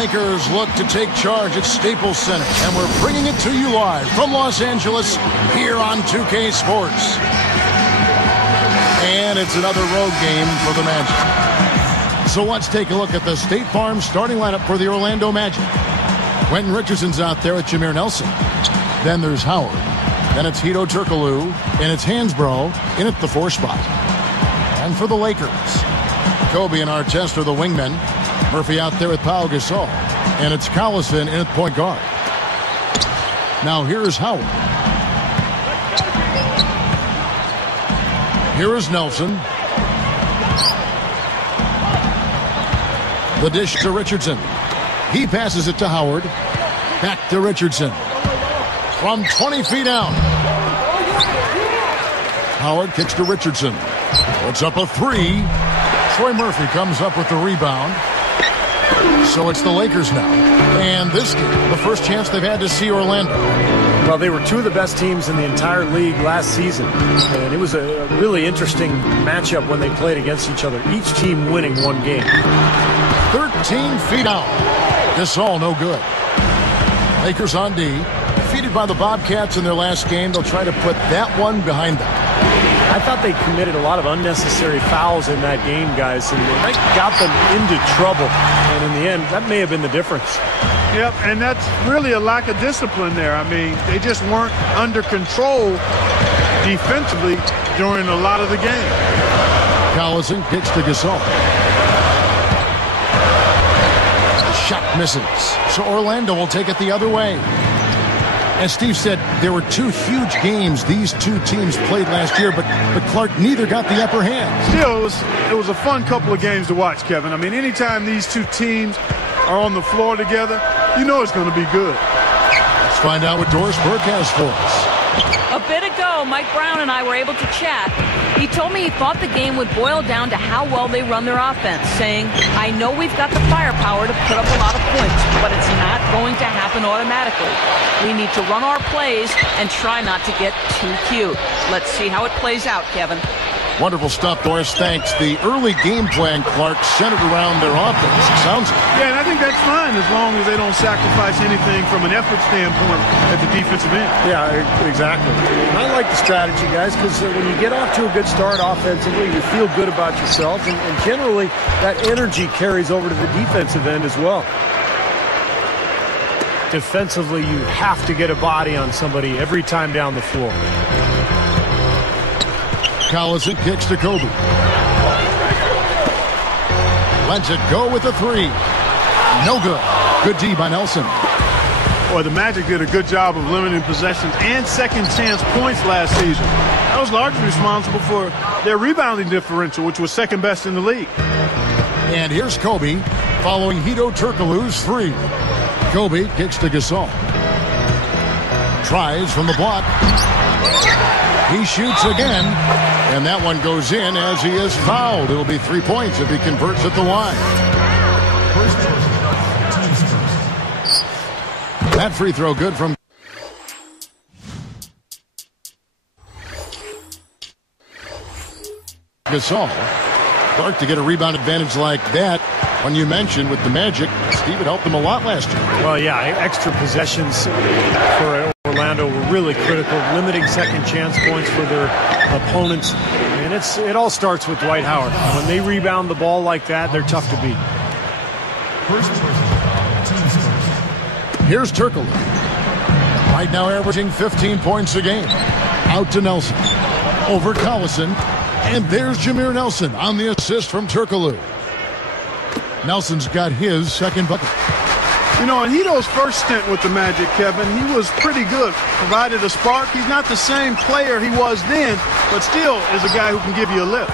Lakers look to take charge at Staples Center, and we're bringing it to you live from Los Angeles here on 2K Sports. And it's another road game for the Magic. So let's take a look at the State Farm starting lineup for the Orlando Magic. Quentin Richardson's out there with Jameer Nelson. Then there's Howard. Then it's Hedo Turkoglu, and it's Hansbrough in at the 4 spot. And for the Lakers, Kobe and Artest are the wingmen. Murphy out there with Pau Gasol, and it's Collison in at point guard. Now here's Howard. Here is Nelson. The dish to Richardson. He passes it to Howard. Back to Richardson. From 20 feet out. Howard kicks to Richardson. Puts up a 3. Troy Murphy comes up with the rebound. So it's the Lakers now. And this game, the first chance they've had to see Orlando. Well, they were two of the best teams in the entire league last season. And it was a really interesting matchup when they played against each other. Each team winning one game. 13 feet out. Gasol no good. Lakers on D. Defeated by the Bobcats in their last game. They'll try to put that one behind them. I thought they committed a lot of unnecessary fouls in that game, guys, and they got them into trouble. And in the end, that may have been the difference. Yep, and that's really a lack of discipline there. I mean, they just weren't under control defensively during a lot of the game. Collison kicks to Gasol. The shot misses. So Orlando will take it the other way. As Steve said, there were 2 huge games these 2 teams played last year, but Clark, neither got the upper hand. Still, it was a fun couple of games to watch, Kevin. I mean, anytime these 2 teams are on the floor together, you know it's going to be good. Let's find out what Doris Burke has for us. A bit ago, Mike Brown and I were able to chat. He told me he thought the game would boil down to how well they run their offense, saying, I know we've got the firepower to put up a lot of points, but it's not going to happen automatically. We need to run our plays and try not to get too cute. Let's see how it plays out, Kevin. Wonderful stuff, Doris. Thanks. The early game plan, Clark, centered around their offense. It sounds like. Yeah, and I think that's fine as long as they don't sacrifice anything from an effort standpoint at the defensive end. Yeah, exactly. And I like the strategy, guys, because when you get off to a good start offensively, you feel good about yourself, and generally that energy carries over to the defensive end as well. Defensively, you have to get a body on somebody every time down the floor. Collison kicks to Kobe. Lets it go with a 3. No good. Good D by Nelson. Boy, the Magic did a good job of limiting possessions and second chance points last season. That was largely responsible for their rebounding differential, which was second best in the league. And here's Kobe following Hedo Turkoglu's 3. Kobe kicks to Gasol. Tries from the block. He shoots again, and that one goes in as he is fouled. It'll be 3 points if he converts at the line. That free throw good from Gasol. Clark to get a rebound advantage like that. When you mentioned with the Magic, Steve, it helped them a lot last year. Well, yeah, extra possessions for Orlando were really critical, limiting second chance points for their opponents. And it all starts with Dwight Howard. When they rebound the ball like that, they're tough to beat. Here's Turkoglu. Right now averaging 15 points a game. Out to Nelson. Over Collison. And there's Jameer Nelson on the assist from Turkoglu. Nelson's got his second bucket. You know, in Hedo's first stint with the Magic, Kevin, he was pretty good. Provided a spark. He's not the same player he was then, but still is a guy who can give you a lift.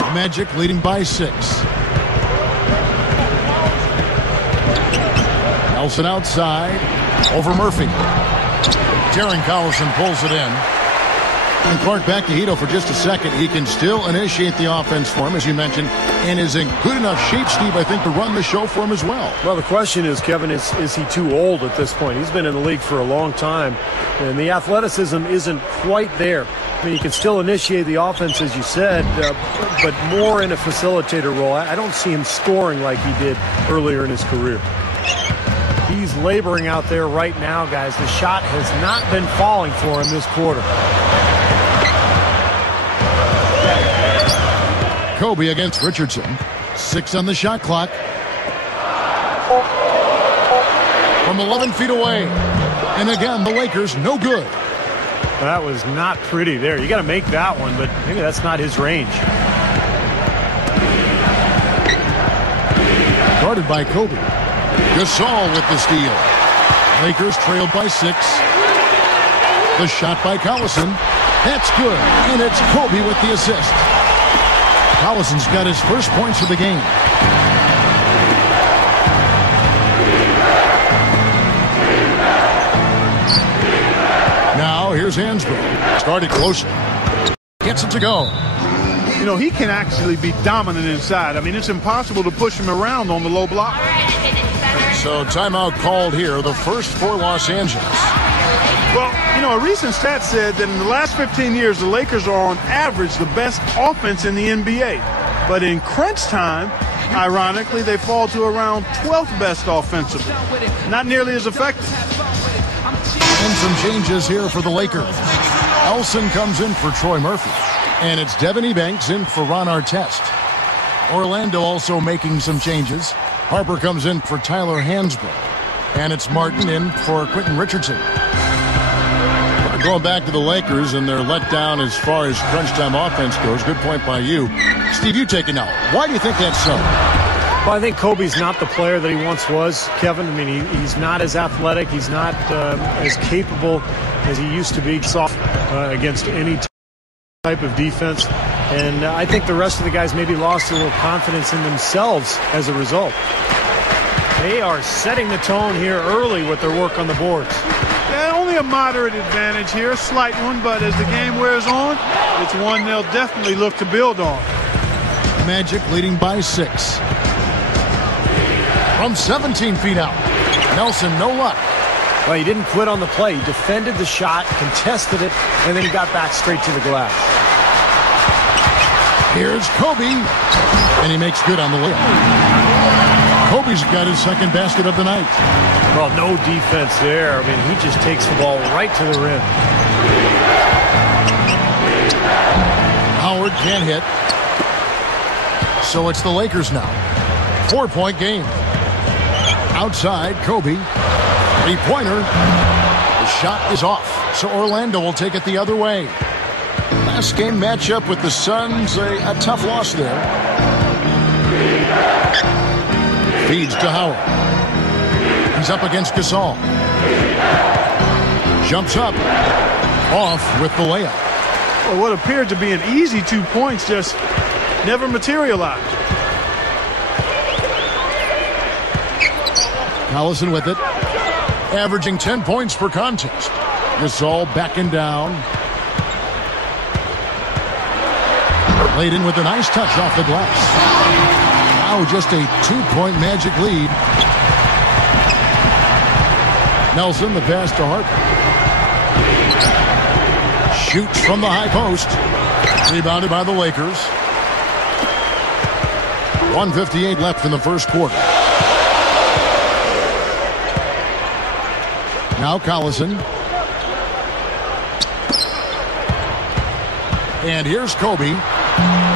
The Magic leading by 6. Nelson outside. Over Murphy. Darren Collison pulls it in. And Clark, back to Hito for just a second. He can still initiate the offense for him, as you mentioned, and is in good enough shape, Steve, I think, to run the show for him as well. Well, the question is, Kevin, is he too old at this point? He's been in the league for a long time, and the athleticism isn't quite there. I mean, he can still initiate the offense, as you said, but more in a facilitator role. I don't see him scoring like he did earlier in his career. He's laboring out there right now, guys. The shot has not been falling for him this quarter. Kobe against Richardson. 6 on the shot clock. From 11 feet away. And again, the Lakers no good. That was not pretty there. You got to make that one, but maybe that's not his range. Guarded by Kobe. Gasol with the steal. Lakers trailed by 6. The shot by Collison. That's good. And it's Kobe with the assist. Collison's got his first points of the game. Now here's Hansbrough. Started closely. Gets it to go. You know, he can actually be dominant inside. I mean, it's impossible to push him around on the low block. So timeout called here, the first for Los Angeles. Well, you know, a recent stat said that in the last 15 years, the Lakers are on average the best offense in the NBA. But in crunch time, ironically, they fall to around 12th best offensively. Not nearly as effective. And some changes here for the Lakers. Elson comes in for Troy Murphy. And it's Devin Ebanks in for Ron Artest. Orlando also making some changes. Harper comes in for Tyler Hansbrough. And it's Martin in for Quentin Richardson. Going back to the Lakers and their letdown as far as crunch time offense goes. Good point by you. Steve, you take it now. Why do you think that's so? Well, I think Kobe's not the player that he once was, Kevin. I mean, he's not as athletic. He's not as capable as he used to be soft against any type of defense. And I think the rest of the guys maybe lost a little confidence in themselves as a result. They are setting the tone here early with their work on the boards. Yeah, only a moderate advantage here, a slight one, but as the game wears on, it's one they'll definitely look to build on. Magic leading by 6. From 17 feet out. Nelson, no luck. Well, he didn't quit on the play. He defended the shot, contested it, and then he got back straight to the glass. Here's Kobe, and he makes good on the layup. Kobe's got his second basket of the night. Well, no defense there. I mean, he just takes the ball right to the rim. Howard can't hit. So it's the Lakers now. 4-point game. Outside, Kobe. Three-pointer. The shot is off. So Orlando will take it the other way. Last game matchup with the Suns, a tough loss there. Feeds to Howard. He's up against Gasol. Jumps up. Off with the layup. Well, what appeared to be an easy 2 points just never materialized. Collison with it. Averaging 10 points per contest. Gasol backing down. Laid in with a nice touch off the glass. Now just a 2-point Magic lead. Nelson, the pass to Harper. Shoots from the high post. Rebounded by the Lakers. 1:58 left in the first quarter. Now Collison. And here's Kobe.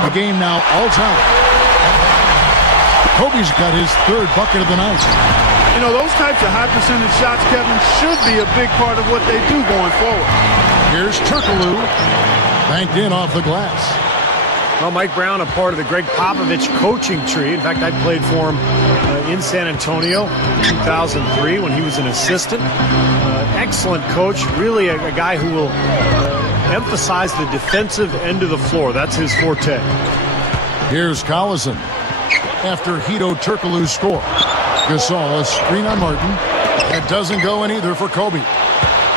The game now all time. Kobe's got his third bucket of the night. You know, those types of high percentage shots, Kevin, should be a big part of what they do going forward. Here's Turkoglu. Banked in off the glass. Well, Mike Brown, a part of the Greg Popovich coaching tree. In fact, I played for him in San Antonio in 2003 when he was an assistant. Excellent coach, really a guy who will emphasize the defensive end of the floor. That's his forte. Here's Collison. After Hito Turkoglu's score. Gasol, a screen on Martin. That doesn't go in either for Kobe.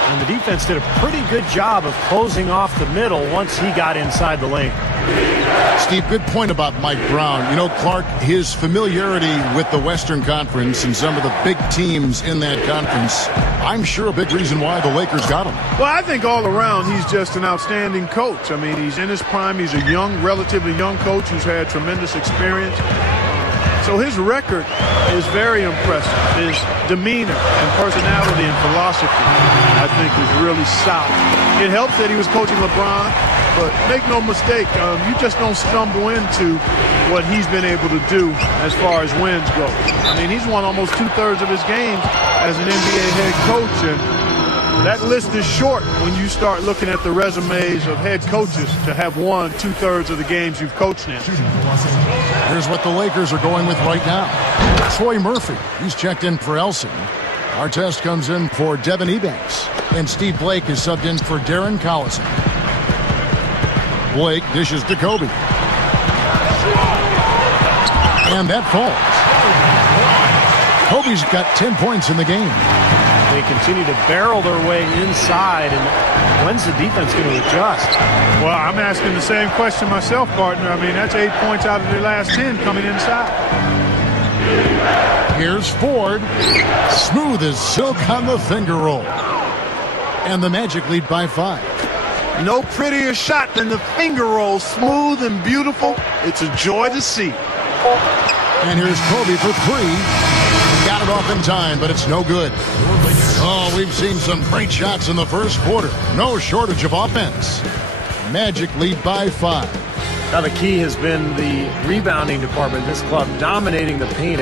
And the defense did a pretty good job of closing off the middle once he got inside the lane. Steve, good point about Mike Brown. You know, Clark, his familiarity with the Western Conference and some of the big teams in that conference, I'm sure a big reason why the Lakers got him. Well, I think all around he's just an outstanding coach. I mean, he's in his prime. He's a young, relatively young coach who's had tremendous experience. So his record is very impressive. His demeanor and personality and philosophy, I think, is really solid. It helps that he was coaching LeBron, but make no mistake, you just don't stumble into what he's been able to do as far as wins go. I mean, he's won almost 2/3 of his games as an NBA head coach, and that list is short when you start looking at the resumes of head coaches to have won 2/3 of the games you've coached in. Here's what the Lakers are going with right now. Troy Murphy, he's checked in for Elson. Artest comes in for Devin Ebanks. And Steve Blake is subbed in for Darren Collison. Blake dishes to Kobe. And that falls. Kobe's got 10 points in the game. They continue to barrel their way inside, and when's the defense going to adjust? Well, I'm asking the same question myself, partner. I mean, that's 8 points out of their last 10 coming inside. Here's Ford. Smooth as silk on the finger roll. And the Magic lead by 5. No prettier shot than the finger roll. Smooth and beautiful. It's a joy to see. And here's Kobe for 3. Got it off in time, but it's no good. Oh, we've seen some great shots in the first quarter. No shortage of offense. Magic lead by 5. Now the key has been the rebounding department. This club dominating the paint.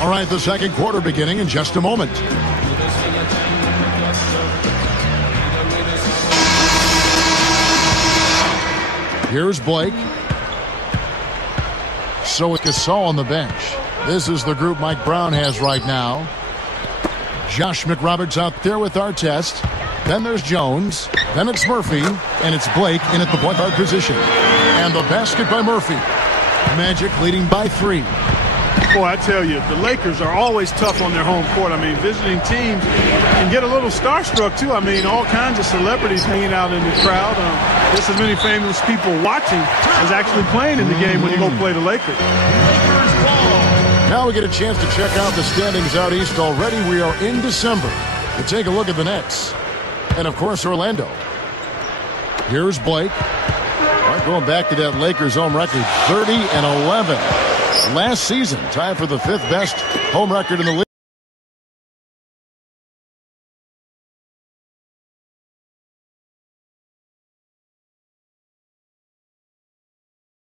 All right, the second quarter beginning in just a moment. Here's Blake. So is Gasol on the bench. This is the group Mike Brown has right now. Josh McRoberts out there with Artest. Then there's Jones. Then it's Murphy. And it's Blake in at the point guard position. And the basket by Murphy. Magic leading by 3. Boy, I tell you, the Lakers are always tough on their home court. I mean, visiting teams can get a little starstruck, too. I mean, all kinds of celebrities hanging out in the crowd. Just as many famous people watching as actually playing in the game when you go play the Lakers. Now we get a chance to check out the standings out east already. We are in December to take a look at the Nets. And, of course, Orlando. Here's Blake. All right, going back to that Lakers home record, 30-11. Last season, tied for the 5th best home record in the league.